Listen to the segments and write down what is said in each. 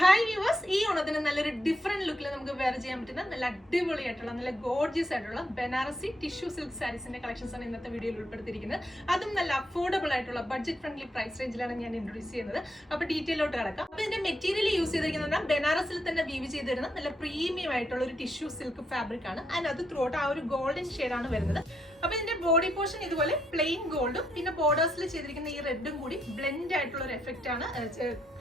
Hi viewers, ഈ ഓണത്തിന് നല്ലൊരു ഡിഫറെന്റ് ലുക്കിൽ നമുക്ക് വെയർ ചെയ്യാൻ പറ്റുന്ന നല്ല അടിപൊളിയായിട്ടുള്ള നല്ല ഗോർജിയസ് ആയിട്ടുള്ള ബനാറസി ടിഷ്യൂ സിൽക്ക് സാരീസിന്റെ കളക്ഷൻസ് ആണ് ഇന്നത്തെ വീഡിയോയിൽ ഉൾപ്പെടുത്തിയിരിക്കുന്നത്. അതും നല്ല അഫോർഡബിൾ ആയിട്ടുള്ള ബഡ്ജറ്റ് ഫ്രണ്ട്ലി പ്രൈസ് റേഞ്ചിലാണ് ഞാൻ ഇൻട്രൊഡ്യൂസ് ചെയ്യുന്നത്. അപ്പോൾ ഡീറ്റെയിലോട്ട് കിടക്കാം. അപ്പോൾ ഇതിന്റെ മെറ്റീരിയൽ യൂസ് ചെയ്തിരിക്കുന്നത് ബനാറസിൽ തന്നെ വീവ് ചെയ്ത് വരുന്ന നല്ല പ്രീമിയം ആയിട്ടുള്ള ഒരു ടിഷ്യൂ സിൽക്ക് ഫാബ്രിക് ആണ്. അത് ത്രൂ ഔട്ട് ആ ഒരു ഗോൾഡൻ ഷെയ്ഡാണ് വരുന്നത്. അപ്പോൾ ഇതിന്റെ ബോഡി പോർഷൻ ഇതുപോലെ പ്ലെയിൻ ഗോൾഡും പിന്നെ ബോർഡേഴ്സിൽ ചെയ്തിരിക്കുന്ന ഈ റെഡും കൂടി ബ്ലെൻഡ് ആയിട്ടുള്ള ഒരു എഫക്റ്റ് ആണ്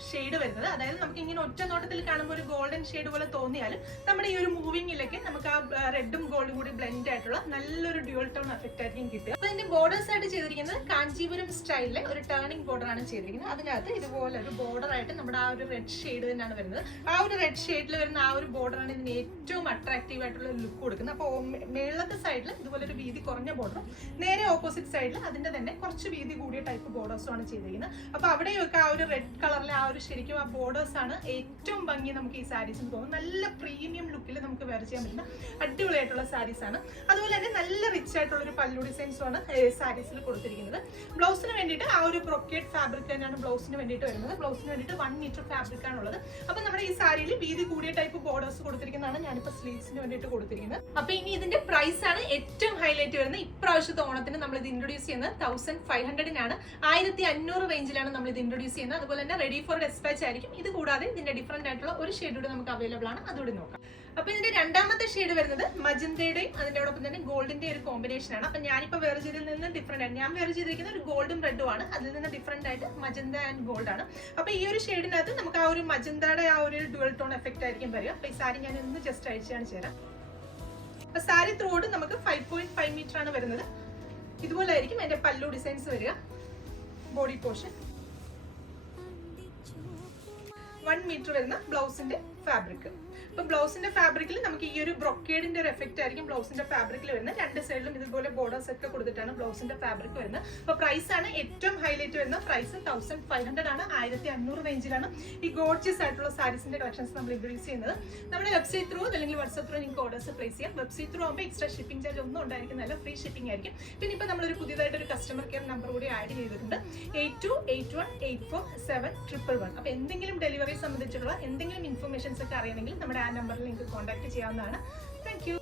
ഷെയ്ഡ് വരുന്നത്. അതായത് നമുക്ക് ഇങ്ങനെ ഒറ്റ നോട്ടത്തിൽ കാണുമ്പോൾ ഒരു ഗോൾഡൻ ഷെയ്ഡ് പോലെ തോന്നിയാലും നമ്മുടെ ഈ ഒരു മൂവിങ്ങിലേക്ക് നമുക്ക് ആ റെഡും ഗോൾഡും കൂടി ബ്ലെൻഡ് ആയിട്ടുള്ള നല്ലൊരു ഡ്യുവൽ ടോൺ എഫക്റ്റ് ആയിരിക്കും കിട്ടുക. അപ്പോൾ ഇതിന്റെ ബോർഡേഴ്സ് ആയിട്ട് ചെയ്തിരിക്കുന്നത് കാഞ്ചീപുരം സ്റ്റൈലിലെ ഒരു ടേണിംഗ് ബോർഡർ ആണ് ചെയ്തിരിക്കുന്നത്. അതിനകത്ത് ഇതുപോലെ ഒരു ബോർഡർ ആയിട്ട് നമ്മുടെ ആ ഒരു റെഡ് ഷെയ്ഡ് തന്നെയാണ് വരുന്നത്. ആ ഒരു റെഡ് ഷെയ്ഡിൽ വരുന്ന ആ ഒരു ബോർഡറാണ് ഇതിന് ഏറ്റവും അട്രാക്റ്റീവ് ആയിട്ടുള്ള ഒരു ലുക്ക് കൊടുക്കുന്നത്. അപ്പോൾ മേളത്തെ സൈഡിൽ ഇതുപോലെ ഒരു വീതി കുറഞ്ഞ ബോർഡറും നേരെ ഓപ്പോസിറ്റ് സൈഡിൽ അതിന്റെ തന്നെ കുറച്ച് വീതി കൂടിയ ടൈപ്പ് ബോർഡേഴ്സും ആണ് ചെയ്തിരിക്കുന്നത്. അപ്പൊ അവിടെയൊക്കെ ആ ഒരു റെഡ് കളറിലെ ആ ഒരു ശരിക്കും ആ ബോർഡേഴ്സ് ആണ് ഏറ്റവും ഭംഗി നമുക്ക് ഈ സാരീസിന് തോന്നും. നല്ല പ്രീമിയം ലുക്കിൽ നമുക്ക് വെയർ ചെയ്യാൻ പറ്റുന്ന അടിപൊളിയായിട്ടുള്ള സാരീസ് ആണ്. അതുപോലെ തന്നെ നല്ല റിച്ച് ആയിട്ടുള്ള ഒരു പല്ലു ഡിസൈൻസും ആണ് സാരീസിൽ കൊടുത്തിരിക്കുന്നത്. ബ്ലൗസിന് വേണ്ടിയിട്ട് ആ ഒരു ബ്രൊക്കേഡ് ഫാബ്രിക് തന്നെയാണ് ബ്ലൗസിന് വേണ്ടിയിട്ട് വരുന്നത്. ബ്ലൗസിന് വേണ്ടിയിട്ട് 1 മീറ്റർ ഫാബ്രിക് ആണുള്ളത്. അപ്പൊ നമ്മുടെ ഈ സാരിയിൽ വീതി കൂടിയ ടൈപ്പ് ബോർഡേഴ്സ് കൊടുത്തിരിക്കുന്നതാണ് ഞാനിപ്പോ സ്ലീവ്സിന് വേണ്ടിയിട്ട് കൊടുത്തിരിക്കുന്നത്. അപ്പൊ ഇനി ഇതിന്റെ പ്രൈസ് ആണ് ഏറ്റവും ഹൈലൈറ്റ് വരുന്നത്. ഇപ്രാവശ്യത്തെ ഓണത്തിന് നമ്മൾ ഇത് ഇൻട്രൊഡ്യൂസ് ചെയ്യുന്നത് 1500-നാണ്. 1500 റേഞ്ചിലാണ് നമ്മൾ ഇത് ഇൻട്രൊഡ്യൂസ് ചെയ്യുന്നത്. അതുപോലെ തന്നെ റെഡി ഫോർ ഡെസ്പാച്ച് ആയിരിക്കും. ഇത് കൂടാതെ ഇതിന്റെ ഡിഫറെന്റ് ആയിട്ടുള്ള ഒരു ഷെയ്ഡ് കൂടി നമുക്ക് അവൈലബിൾ ആണ്. അതുകൂടി നോക്കാം. അപ്പൊ ഇതിന്റെ രണ്ടാമത്തെ ഷെയ്ഡ് വരുന്നത് മജന്തയുടെയും അതിനോടൊപ്പം തന്നെ ഗോൾഡിന്റെ ഒരു കോമ്പിനേഷൻ ആണ്. അപ്പൊ ഞാനിപ്പോ വെയർ ചെയ്തതിൽ നിന്ന് ഡിഫറെന്റ് ആണ്. ഞാൻ വെയർ ചെയ്തിരിക്കുന്ന ഒരു ഗോൾഡും റെഡും ആണ്. അതിൽ നിന്ന് ഡിഫറെന്റ് ആയിട്ട് മജന്ത ആൻഡ് ഗോൾഡ് ആണ്. അപ്പൊ ഈ ഒരു ഷെയ്ഡിനകത്ത് നമുക്ക് ആ ഒരു മജന്തയുടെ ആ ഒരു ഡുവൽ ടോൺ എഫക്റ്റ് ആയിരിക്കും വരിക. അപ്പൊ ഈ സാരി ഞാൻ ഇന്ന് ജസ്റ്റ് അഴിച്ചാണ് ചേരാം. അപ്പൊ സാരി ത്രൂ ഔട്ട് നമുക്ക് 5.5 മീറ്റർ ആണ് വരുന്നത്. ഇതുപോലെ ആയിരിക്കും എന്റെ പല്ലു ഡിസൈൻസ് വരിക. ബോഡി പോർഷൻ 1 മീറ്റർ വരുന്ന ബ്ലൗസിന്റെ ഫാബ്രിക്. അപ്പൊ ബ്ലൗസിന്റെ ഫാബ്രിക്കിൽ നമുക്ക് ഈ ഒരു ബ്രൊക്കേഡിന്റെ ഒരു എഫക്റ്റ് ആയിരിക്കും ബ്ലൗസിന്റെ ഫാബ്രിക്കിൽ വരുന്നത്. രണ്ട് സൈഡിലും ഇതുപോലെ ബോർഡേഴ്സ് ഒക്കെ കൊടുത്തിട്ടാണ് ബ്ലൗസിന്റെ ഫാബ്രിക് വരുന്നത്. അപ്പൊ പ്രൈസ് ആണ് ഏറ്റവും ഹൈലൈറ്റ് വരുന്ന പ്രൈസ് 1500 ആണ്. 1500 റേഞ്ചിലാണ് ഈ ഗോർജിയസ് ആയിട്ടുള്ള സാരീസിന്റെ കളക്ഷൻസ് നമ്മൾ ഇൻട്രൊഡ്യൂസ് ചെയ്യുന്നത്. നമ്മുടെ വെബ്സൈറ്റ് ത്രൂ അല്ലെങ്കിൽ വാട്സ്ആപ്പ് ത്രൂ നിങ്ങൾക്ക് ഓർഡേഴ്സ് പ്ലേസ് ചെയ്യാം. വെബ്സൈറ്റ് ത്രൂ ആകുമ്പോൾ എക്സ്ട്രാ ഷിപ്പിംഗ് ചാർജ് ഒന്നും ഉണ്ടായിരിക്കുന്നതല്ല, ഫ്രീ ഷിപ്പിംഗ് ആയിരിക്കും. പിന്നെ ഇപ്പൊ നമ്മളൊരു പുതിയതായിട്ട് ഒരു കസ്റ്റമർ കെയർ നമ്പർ കൂടി ആഡ് ചെയ്തിട്ടുണ്ട്, 8281847111. അപ്പൊ എന്തെങ്കിലും ഡെലിവറി സംബന്ധിച്ചുള്ള എന്തെങ്കിലും ഇൻഫർമേഷൻസ് ഒക്കെ അറിയണമെങ്കിൽ നമ്മുടെ ആ നമ്പറിൽ നിങ്ങൾക്ക് കോൺടാക്ട് ചെയ്യാവുന്നതാണ്. Thank you.